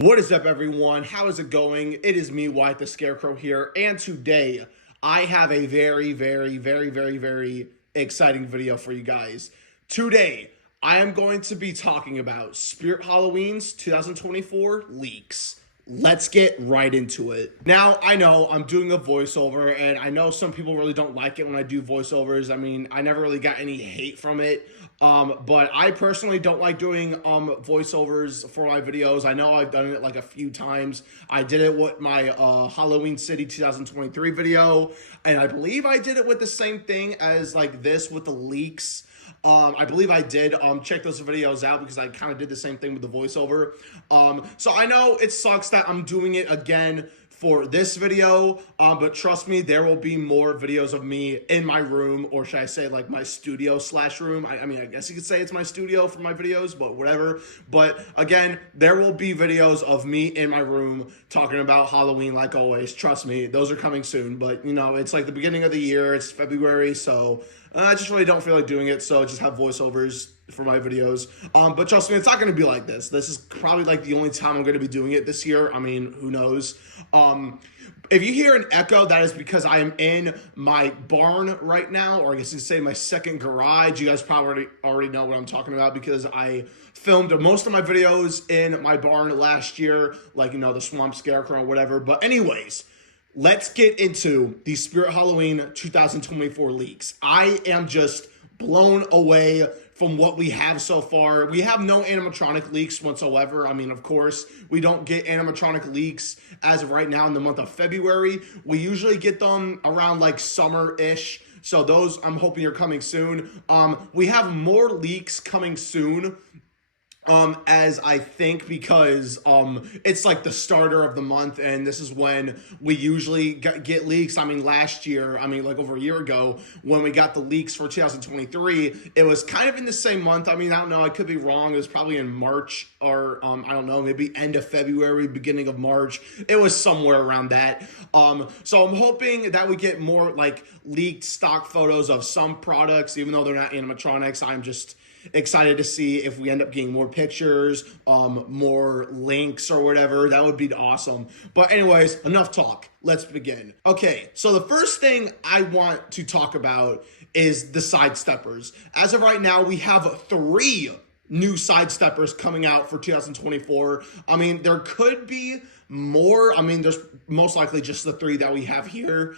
What is up, everyone? How is it going? It is me, Wyatt the Scarecrow here, and today I have a very exciting video for you guys. Today, I am going to be talking about Spirit Halloween's 2024 leaks. Let's get right into it. Now, I know I'm doing a voiceover, and I know some people really don't like it when I do voiceovers. I mean, I never really got any hate from it. But I personally don't like doing voiceovers for my videos. I know I've done it like a few times. I did it with my Halloween City 2023 video, and I believe I did it with the same thing as like this with the leaks. I believe I did check those videos out because I kind of did the same thing with the voiceover. So I know it sucks that I'm doing it again for this video, but trust me, there will be more videos of me in my room, or should I say like my studio slash room. I mean, I guess you could say it's my studio for my videos, but whatever. But again, there will be videos of me in my room talking about Halloween like always. Trust me, those are coming soon. But you know, it's like the beginning of the year, it's February, so I just really don't feel like doing it, so I just have voiceovers for my videos. But trust me, it's not going to be like this. This is probably like the only time I'm going to be doing it this year. I mean, who knows? If you hear an echo, that is because I am in my barn right now, or I guess you could say my second garage. You guys probably already know what I'm talking about because I filmed most of my videos in my barn last year, like, you know, the Swamp Scarecrow or whatever. But anyways, let's get into the Spirit Halloween 2024 leaks. I am just blown away from what we have so far. We have no animatronic leaks whatsoever. I mean, of course, we don't get animatronic leaks as of right now in the month of February. We usually get them around like summer-ish. So those, I'm hoping, are coming soon. We have more leaks coming soon. As I think because it's like the starter of the month, and this is when we usually get leaks. I mean, last year, like over a year ago, when we got the leaks for 2023, it was kind of in the same month. I mean, I don't know, I could be wrong. It was probably in March, or I don't know, maybe end of February, beginning of March. It was somewhere around that. So I'm hoping that we get more like leaked stock photos of some products, even though they're not animatronics. I'm just excited to see if we end up getting more pictures, more links or whatever. That would be awesome. But anyways, enough talk. Let's begin. Okay, so the first thing I want to talk about is the sidesteppers. As of right now, we have 3 new sidesteppers coming out for 2024. I mean, there could be more. I mean, there's most likely just the 3 that we have here.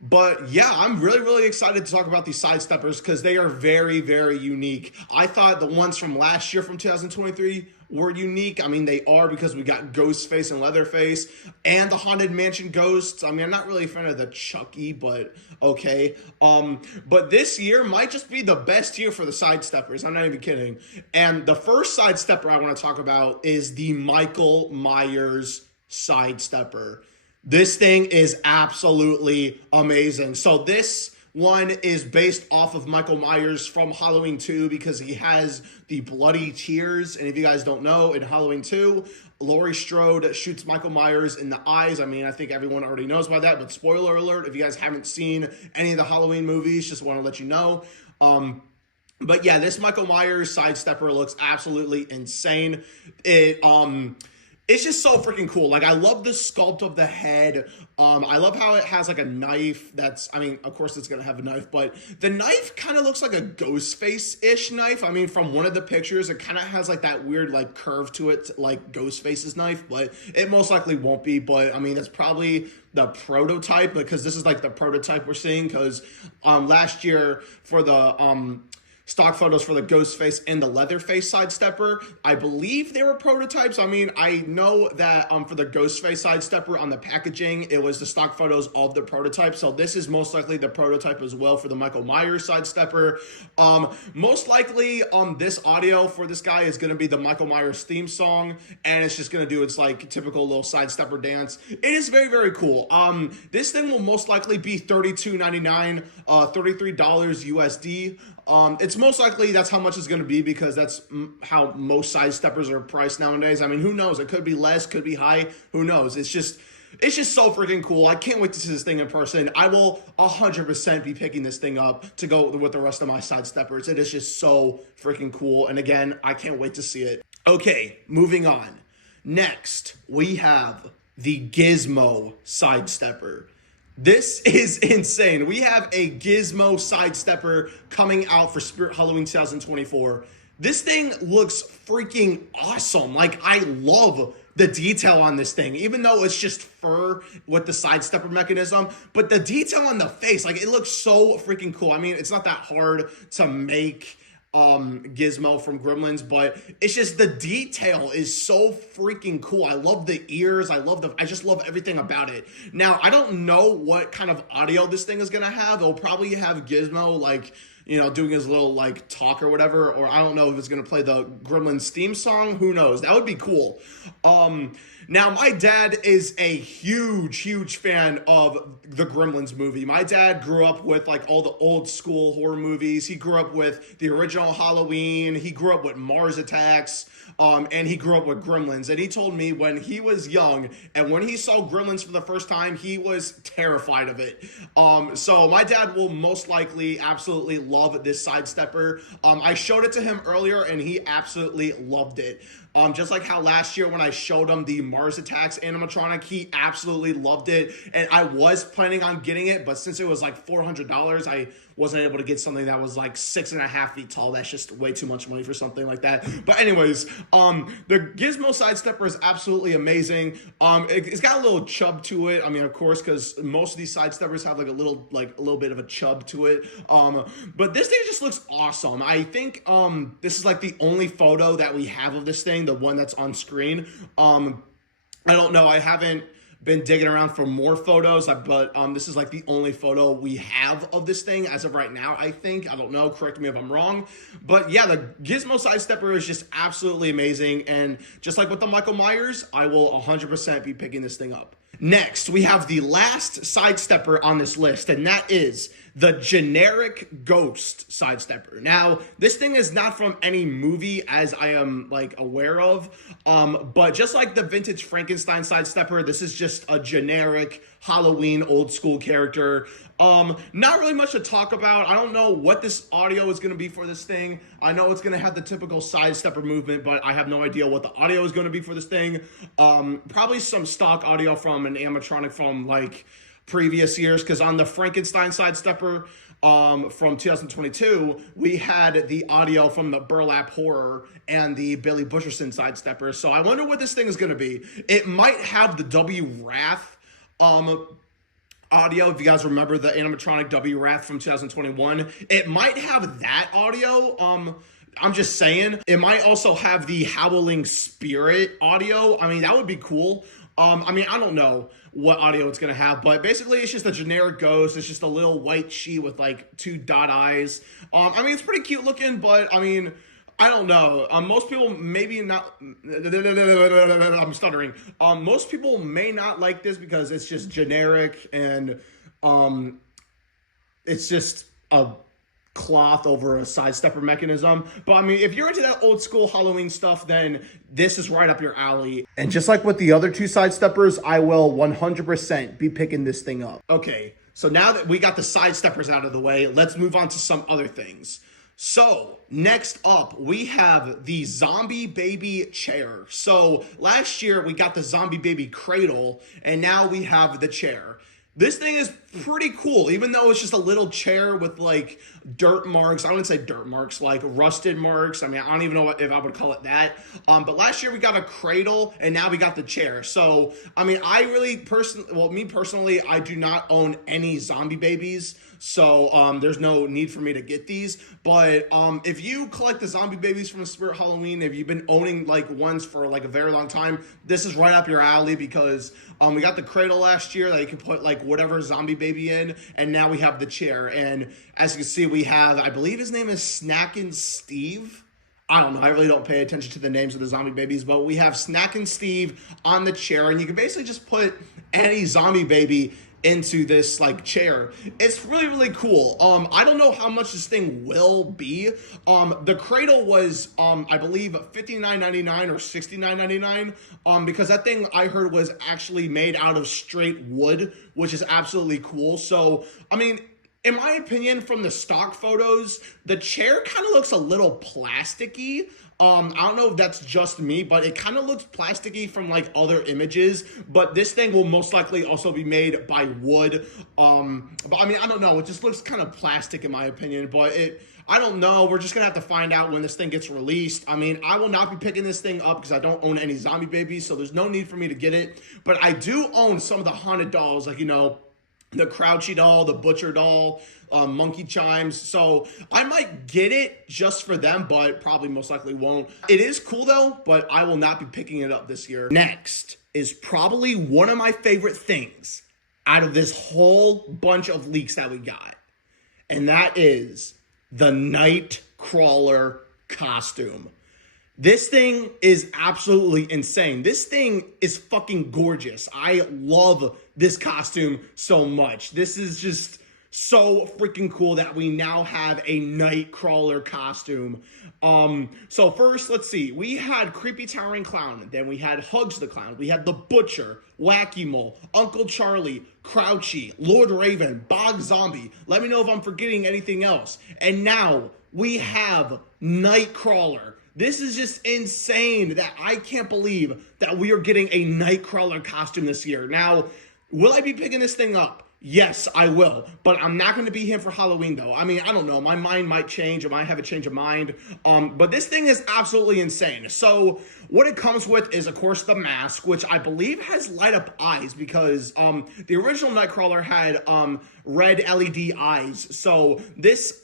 But yeah, I'm really excited to talk about these sidesteppers because they are very unique. I thought the ones from last year from 2023 were unique. I mean, they are because we got Ghostface and Leatherface and the Haunted Mansion ghosts. I mean, I'm not really a fan of the Chucky, but okay. But this year might just be the best year for the sidesteppers. I'm not even kidding. And the first sidestepper I want to talk about is the Michael Myers sidestepper. This thing is absolutely amazing. So this one is based off of Michael Myers from Halloween 2 because he has the bloody tears. And if you guys don't know, in Halloween 2, Laurie Strode shoots Michael Myers in the eyes. I mean, I think everyone already knows about that, but spoiler alert, if you guys haven't seen any of the Halloween movies, just want to let you know. But yeah, this Michael Myers sidestepper looks absolutely insane. It's just so freaking cool. Like, I love the sculpt of the head. I love how it has like a knife that's, I mean, of course it's going to have a knife, but the knife kind of looks like a Ghostface-ish knife. I mean, from one of the pictures, it kind of has like that weird like curve to it, like Ghostface's knife, but it most likely won't be. But I mean, that's probably the prototype because this is like the prototype we're seeing because last year for the stock photos for the Ghostface and the Leatherface sidestepper, I believe they were prototypes. I mean, I know that for the Ghostface sidestepper on the packaging, it was the stock photos of the prototype. So this is most likely the prototype as well for the Michael Myers sidestepper. Most likely this audio for this guy is going to be the Michael Myers theme song, and it's just going to do its like typical little sidestepper dance. It is very cool. This thing will most likely be $32.99, $33 USD. It's most likely that's how much it's going to be because that's how most sidesteppers are priced nowadays. I mean, who knows? It could be less, could be high. Who knows? It's just so freaking cool. I can't wait to see this thing in person. I will 100% be picking this thing up to go with the rest of my sidesteppers. It is just so freaking cool. And again, I can't wait to see it. Okay, moving on. Next, we have the Gizmo Sidestepper. This is insane. We have a Gizmo Sidestepper coming out for Spirit Halloween 2024. This thing looks freaking awesome. Like, I love the detail on this thing, even though it's just fur with the Sidestepper mechanism. But the detail on the face, like, it looks so freaking cool. I mean, it's not that hard to make Gizmo from Gremlins, but it's just the detail is so freaking cool. I love the ears. I just love everything about it. Now, I don't know what kind of audio this thing is gonna have. It'll probably have Gizmo, like, you know, doing his little, like, talk or whatever, or I don't know if it's gonna play the Gremlins theme song. Who knows? That would be cool. Now, my dad is a huge fan of the Gremlins movie. My dad grew up with, like, all the old school horror movies. He grew up with the original Halloween. He grew up with Mars Attacks. And he grew up with Gremlins. And he told me when he was young and when he saw Gremlins for the first time, he was terrified of it. So my dad will most likely absolutely love this Sidestepper. I showed it to him earlier and he absolutely loved it. Just like how last year when I showed him the Mars Attacks animatronic, he absolutely loved it. And I was planning on getting it, but since it was like $400, I wasn't able to get something that was like 6.5 feet tall. That's just way too much money for something like that. But anyways, the Gizmo Sidestepper is absolutely amazing. It's got a little chub to it. I mean, of course, because most of these Sidesteppers have like a little bit of a chub to it. But this thing just looks awesome. I think this is like the only photo that we have of this thing, the one that's on screen. I don't know. I haven't been digging around for more photos, but this is like the only photo we have of this thing as of right now, I think. I don't know, correct me if I'm wrong. But yeah, the Gizmo Sidestepper is just absolutely amazing. And just like with the Michael Myers, I will 100% be picking this thing up. Next, we have the last Sidestepper on this list, and that is the generic Ghost Sidestepper. Now, this thing is not from any movie as I am like aware of, but just like the vintage Frankenstein Sidestepper, this is just a generic Halloween old school character. Not really much to talk about. I don't know what this audio is going to be for this thing. I know it's going to have the typical Sidestepper movement, but I have no idea what the audio is going to be for this thing. Probably some stock audio from an animatronic from like previous years, because on the Frankenstein Sidestepper from 2022, we had the audio from the Burlap Horror and the Billy Butcherson Sidestepper. So I wonder what this thing is going to be. It might have the W. Wrath audio, if you guys remember the animatronic W. Wrath from 2021. It might have that audio. I'm just saying. It might also have the Howling Spirit audio. I mean, that would be cool. I mean, I don't know what audio it's going to have, but basically it's just a generic ghost. It's just a little white sheet with like 2 dot eyes. I mean, it's pretty cute looking, but I mean, I don't know. Most people maybe not. I'm stuttering. Most people may not like this because it's just generic and it's just a cloth over a Sidestepper mechanism. But I mean, if you're into that old school Halloween stuff, then this is right up your alley. And just like with the other 2 Sidesteppers, I will 100% be picking this thing up. Okay, so now that we got the Sidesteppers out of the way, let's move on to some other things. So next up, we have the Zombie Baby chair. So last year we got the Zombie Baby cradle, and now we have the chair. This thing is pretty cool, even though it's just a little chair with like dirt marks. I wouldn't say dirt marks, like rusted marks. I mean, I don't even know if I would call it that. But last year we got a cradle and now we got the chair. So, I mean, me personally, I do not own any zombie babies. So there's no need for me to get these. But if you collect the zombie babies from Spirit Halloween, if you've been owning like ones for like a very long time, this is right up your alley because we got the cradle last year that you can put like whatever zombie baby in, and now we have the chair. And as you can see, we have, I believe his name is Snackin' Steve. I don't know. I really don't pay attention to the names of the zombie babies, but we have Snackin' Steve on the chair, and you can basically just put any zombie baby into this like chair. It's really cool. I don't know how much this thing will be. The cradle was I believe $59.99 or $69.99 because that thing I heard was actually made out of straight wood, which is absolutely cool. So I mean, in my opinion, from the stock photos, the chair kind of looks a little plasticky. I don't know if that's just me, but it kind of looks plasticky from like other images. But this thing will most likely also be made by wood. But I mean, I don't know. It just looks kind of plastic in my opinion. But I don't know. We're just gonna have to find out when this thing gets released. I mean, I will not be picking this thing up because I don't own any zombie babies, so there's no need for me to get it. But I do own some of the haunted dolls, like, you know, the Crouchy doll, the Butcher doll, Monkey Chimes. So I might get it just for them, but probably most likely won't. It is cool though, but I will not be picking it up this year. Next is probably one of my favorite things out of this whole bunch of leaks that we got. And that is the Nightcrawler costume. This thing is absolutely insane. This thing is fucking gorgeous. I love this costume so much. This is just so freaking cool that we now have a Nightcrawler costume. So first, let's see. We had Creepy Towering Clown. Then we had Hugs the Clown. We had the Butcher, Wacky Mole, Uncle Charlie, Crouchy, Lord Raven, Bog Zombie. Let me know if I'm forgetting anything else. And now we have Nightcrawler. This is just insane that I can't believe that we are getting a Nightcrawler costume this year. Now, will I be picking this thing up? Yes, I will. But I'm not going to be him for Halloween, though. I mean, I don't know. My mind might change. I might have a change of mind. But this thing is absolutely insane. So what it comes with is, of course, the mask, which I believe has light-up eyes because the original Nightcrawler had red LED eyes. So this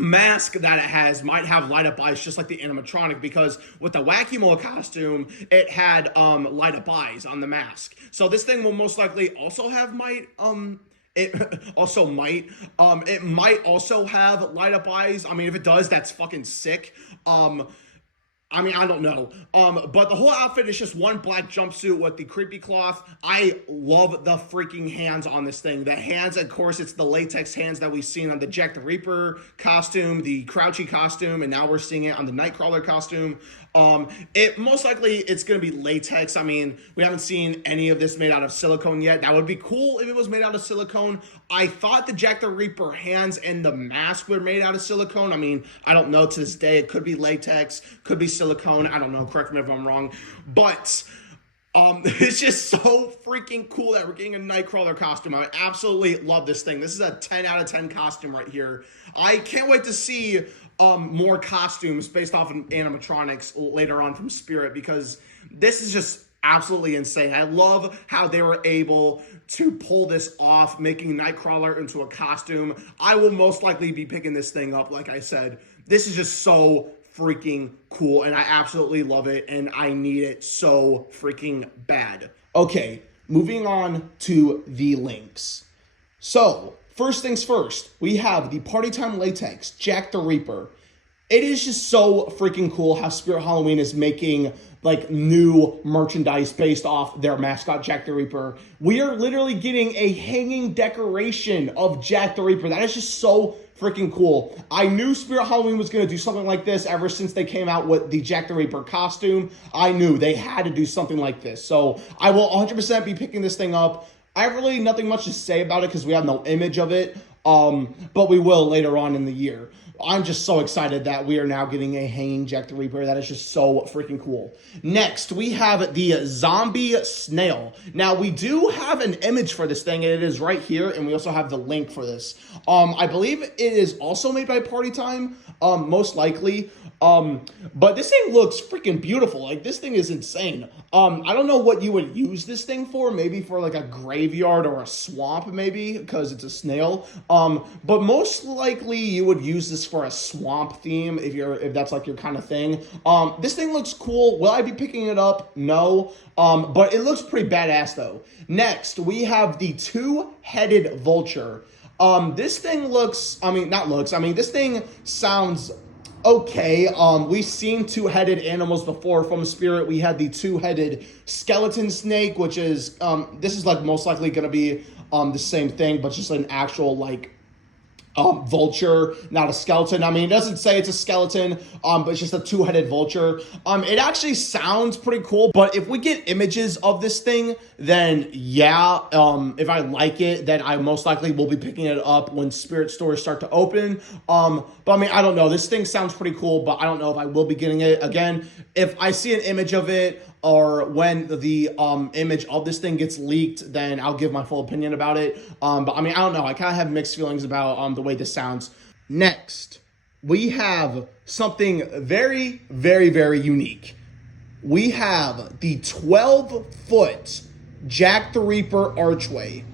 mask that it has might have light up eyes just like the animatronic, because with the Wacky Mole costume it had light up eyes on the mask. So this thing will most likely also have it might also have light up eyes. I mean, if it does, that's fucking sick. I mean, I don't know. But the whole outfit is just one black jumpsuit with the creepy cloth. I love the freaking hands on this thing. The hands, of course, it's the latex hands that we've seen on the Jack the Ripper costume, the Crouchy costume, and now we're seeing it on the Nightcrawler costume. It most likely it's going to be latex. I mean, we haven't seen any of this made out of silicone yet. That would be cool if it was made out of silicone. I thought the Jack the Ripper hands and the mask were made out of silicone. I mean, I don't know to this day. It could be latex, could be silicone. I don't know. Correct me if I'm wrong. But it's just so freaking cool that we're getting a Nightcrawler costume. I absolutely love this thing. This is a 10 out of 10 costume right here. I can't wait to see more costumes based off of animatronics later on from Spirit, because this is just absolutely insane. I love how they were able to pull this off, making Nightcrawler into a costume. I will most likely be picking this thing up. Like I said, this is just so freaking cool, and I absolutely love it, and I need it so freaking bad. Okay, moving on to the links. So, first things first, we have the Party Time Latex Jack the Ripper. It is just so freaking cool how Spirit Halloween is making like new merchandise based off their mascot Jack the Ripper. We are literally getting a hanging decoration of Jack the Ripper. That is just so freaking cool. I knew Spirit Halloween was going to do something like this ever since they came out with the Jack the Ripper costume. I knew they had to do something like this. So I will 100% be picking this thing up. I have really nothing much to say about it because we have no image of it, but we will later on in the year. I'm just so excited that we are now getting a hanging Jack the Ripper. That is just so freaking cool. Next, we have the Zombie Snail. Now, we do have an image for this thing, and it is right here, and we also have the link for this. I believe it is also made by Party Time, most likely. But this thing looks freaking beautiful. Like, this thing is insane. I don't know what you would use this thing for. Maybe for like a graveyard or a swamp, maybe, because it's a snail. But most likely you would use this for a swamp theme if that's like your kind of thing. This thing looks cool. Will I be picking it up? No. But it looks pretty badass though. Next, we have the two-headed vulture. This thing this thing sounds okay. We've seen two-headed animals before from Spirit. We had the two-headed skeleton snake, which is, this is like most likely going to be the same thing, but just an actual like vulture, not a skeleton. I mean, it doesn't say it's a skeleton, but it's just a two-headed vulture. It actually sounds pretty cool, but if we get images of this thing, then yeah, if I like it, then I most likely will be picking it up when spirit stores start to open. But I mean, I don't know. This thing sounds pretty cool, but I don't know if I will be getting it. Again, if I see an image of it, or when the image of this thing gets leaked, then I'll give my full opinion about it. But I mean, I don't know. I kind of have mixed feelings about the way this sounds. Next, we have something very, very, very unique. We have the 12-foot Jack the Reaper archway.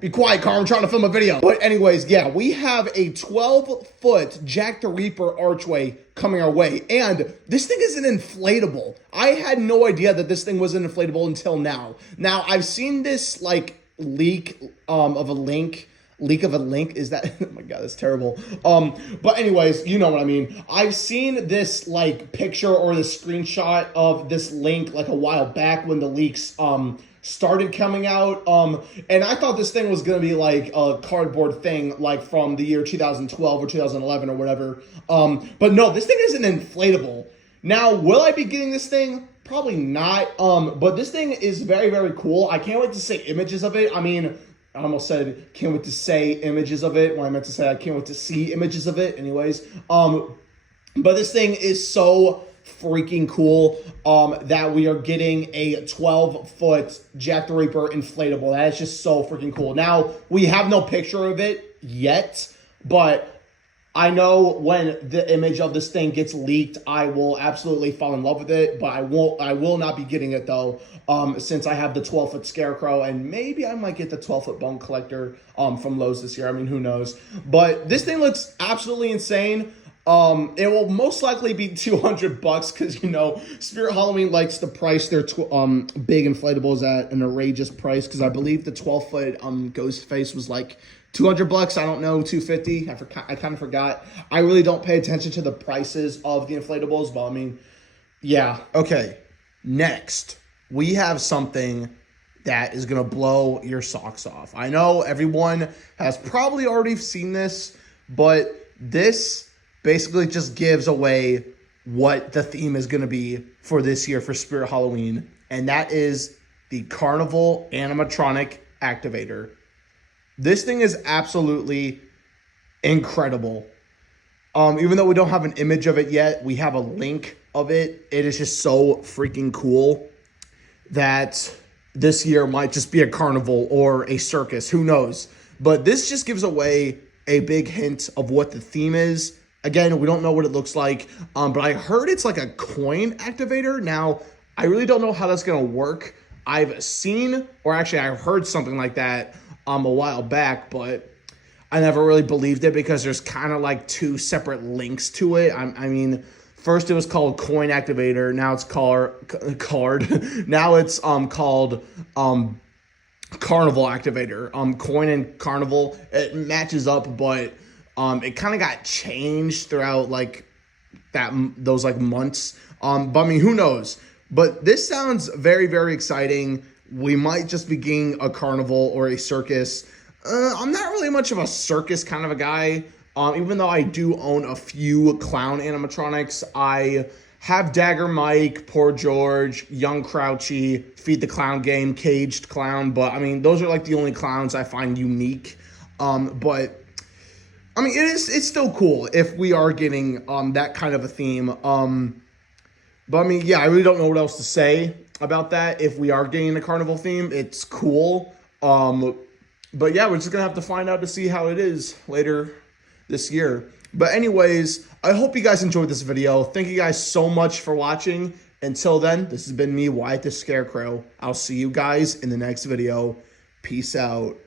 Be quiet, Carl. I'm trying to film a video. But anyways, yeah, we have a 12-foot Jack the Reaper archway coming our way. And this thing is an inflatable. I had no idea that this thing was an inflatable until now. Now, I've seen this, like, leak of a link. Leak of a link? Is that... Oh, my God, that's terrible. But anyways, you know what I mean. I've seen this, like, picture or the screenshot of this link, like, a while back when the leaks, started coming out, and I thought this thing was gonna be like a cardboard thing, like from the year 2012 or 2011 or whatever. But no, this thing is an inflatable. Now, will I be getting this thing? Probably not. But this thing is very, very cool. I can't wait to see images of it. I mean, I almost said can't wait to say images of it when I meant to say I can't wait to see images of it. Anyways, but this thing is so freaking cool that we are getting a 12-foot Jack the Reaper inflatable. That is just so freaking cool. Now, we have no picture of it yet, but I know when the image of this thing gets leaked, I will absolutely fall in love with it, but I will not be getting it though, since I have the 12-foot Scarecrow, and maybe I might get the 12-foot Bone Collector from Lowe's this year. I mean, who knows? But this thing looks absolutely insane. It will most likely be $200 because, you know, Spirit Halloween likes to price their big inflatables at an outrageous price, because I believe the 12-foot ghost face was like $200. I don't know, $250. I kind of forgot. I really don't pay attention to the prices of the inflatables, but I mean, yeah. Okay, next we have something that is gonna blow your socks off. I know everyone has probably already seen this, but this basically just gives away what the theme is going to be for this year for Spirit Halloween, and that is the Carnival animatronic activator. This thing is absolutely incredible. Even though we don't have an image of it yet, we have a link of it. It is just so freaking cool that this year might just be a carnival or a circus. Who knows? But this just gives away a big hint of what the theme is. Again, we don't know what it looks like, but I heard it's like a coin activator. Now, I really don't know how that's going to work. I've seen, or actually I've heard something like that a while back, but I never really believed it because there's kind of like two separate links to it. I mean, first it was called coin activator. Now it's called now it's called carnival activator. Coin and carnival, it matches up, but it kind of got changed throughout like those like months. But I mean, who knows? But this sounds very, very exciting. We might just be getting a carnival or a circus. I'm not really much of a circus kind of a guy. Even though I do own a few clown animatronics. I have Dagger Mike, Poor George, Young Crouchy, Feed the Clown Game, Caged Clown. But I mean, those are like the only clowns I find unique. But I mean, it's still cool if we are getting that kind of a theme. But I mean, yeah, I really don't know what else to say about that. If we are getting a carnival theme, it's cool. But yeah, we're just gonna have to find out to see how it is later this year. But anyways, I hope you guys enjoyed this video. Thank you guys so much for watching. Until then, this has been me, Wyatt the Scarecrow. I'll see you guys in the next video. Peace out.